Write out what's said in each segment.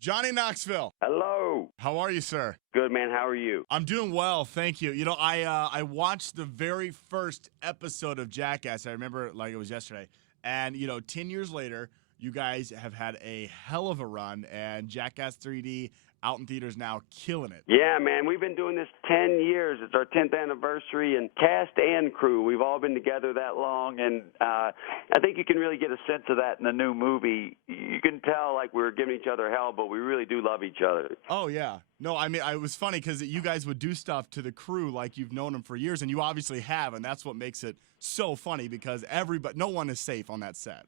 Johnny Knoxville. Hello. How are you, sir? Good, man. How are you? I'm doing well, thank you. You know, I watched the very first episode of Jackass. I remember like it was yesterday. And, 10 years later, you guys have had a hell of a run, and Jackass 3D out in theaters now, killing it. Yeah, man. We've been doing this 10 years. It's our 10th anniversary, and cast and crew. We've all been together that long, and I think you can really get a sense of that in the new movie. You can tell, like, we're giving each other hell, but we really do love each other. Oh, yeah. No, I mean, it was funny because you guys would do stuff to the crew like you've known them for years, and you obviously have, and that's what makes it so funny because no one is safe on that set.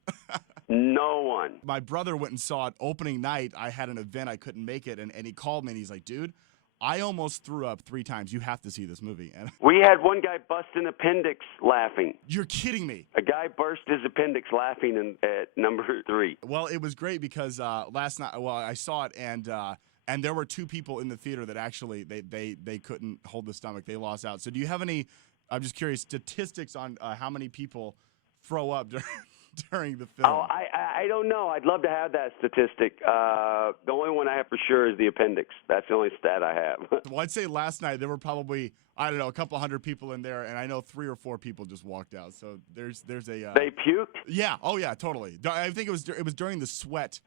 No one. My brother went and saw it opening night. I had an event. I couldn't make it, and he called me, and he's like, dude, I almost threw up 3 times. You have to see this movie. And We had one guy bust an appendix laughing. you're kidding me. A guy burst his appendix laughing at number 3. Well, it was great because last night, I saw it, and there were 2 people in the theater that actually they couldn't hold the stomach. They lost out. So do you have any, I'm just curious, statistics on how many people throw up during the film? Oh, I don't know. I'd love to have that statistic. The only one I have for sure is the appendix. That's the only stat I have. Well, I'd say last night there were probably, I don't know, a couple hundred people in there, and I know 3 or 4 people just walked out. So there's a They puked? yeah, oh yeah, totally. I think it was during the sweat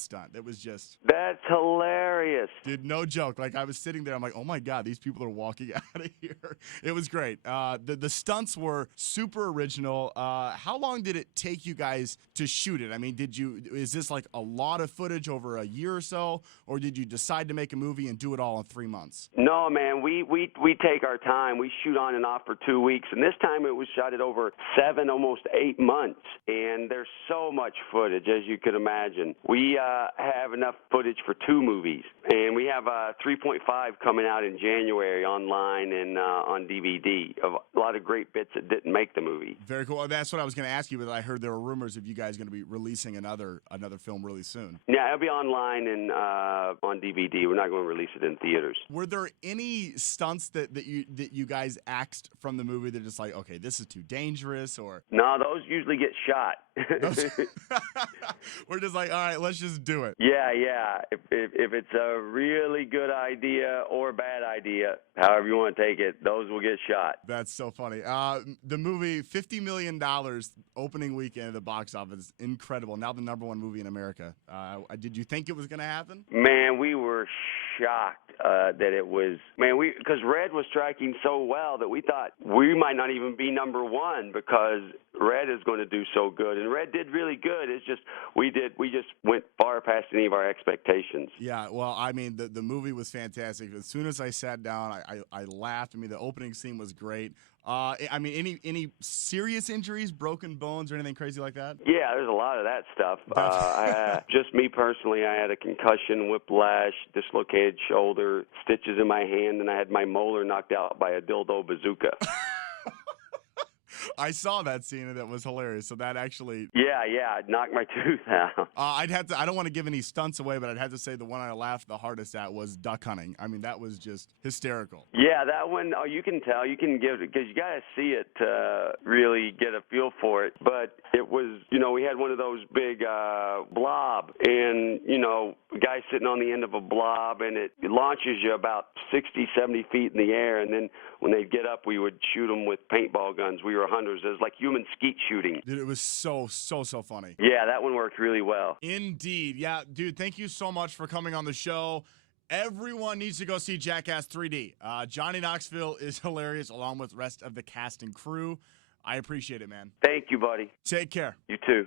stunt. It was just, That's hilarious. dude, no joke. Like I was sitting there, I'm like, oh my god, these people are walking out of here. It was great. The stunts were super original. How long did it take you guys to shoot it? I mean, is this like a lot of footage over a year or so, or did you decide to make a movie and do it all in 3 months? No, man, we take our time. We shoot on and off for 2 weeks, and this time it was shot at over 7, almost 8 months. And there's so much footage, as you could imagine. We have enough footage for 2 movies, and we have 3.5 coming out in January online and on DVD of a lot of great bits that didn't make the movie. Very cool. That's what I was going to ask you, but I heard there were rumors of you guys going to be releasing another film really soon. Yeah, it'll be online and on DVD. We're not going to release it in theaters. Were there any stunts that you guys axed from the movie that are just like, okay, this is too dangerous, or No, those usually get shot. we're just like, all right, let's just do it? Yeah. If it's a really good idea or a bad idea, however you want to take it, those will get shot. That's so funny. The movie, $50 million opening weekend at the box office, incredible. Now the #1 movie in America. Did you think it was going to happen? Man, we were shocked that it was. Man, because Red was striking so well that we thought we might not even be #1 because Red is going to do so good, and Red did really good. It's just we just went far past any of our expectations. Yeah, well, I mean, the movie was fantastic. As soon as I sat down, I laughed. I mean, the opening scene was great. I mean, any serious injuries, broken bones, or anything crazy like that? Yeah, there's a lot of that stuff. Just me personally, I had a concussion, whiplash, dislocated shoulder, stitches in my hand, and I had my molar knocked out by a dildo bazooka. I saw that scene and it was hilarious. So that actually, Yeah, it knocked my tooth out. I don't want to give any stunts away, but I'd have to say the one I laughed the hardest at was duck hunting. I mean, that was just hysterical. Yeah, that one, you can tell. You can give it, because you got to see it to really get a feel for it. But it was, we had one of those big blob, and, a guy sitting on the end of a blob, and it launches you about 60, 70 feet in the air, and then when they'd get up, we would shoot them with paintball guns. We were hunters. It was like human skeet shooting. Dude, it was so funny. Yeah, that one worked really well. Indeed. Yeah, dude, thank you so much for coming on the show. Everyone needs to go see Jackass 3D. Johnny Knoxville is hilarious, along with the rest of the cast and crew. I appreciate it, man. Thank you, buddy. Take care. You too.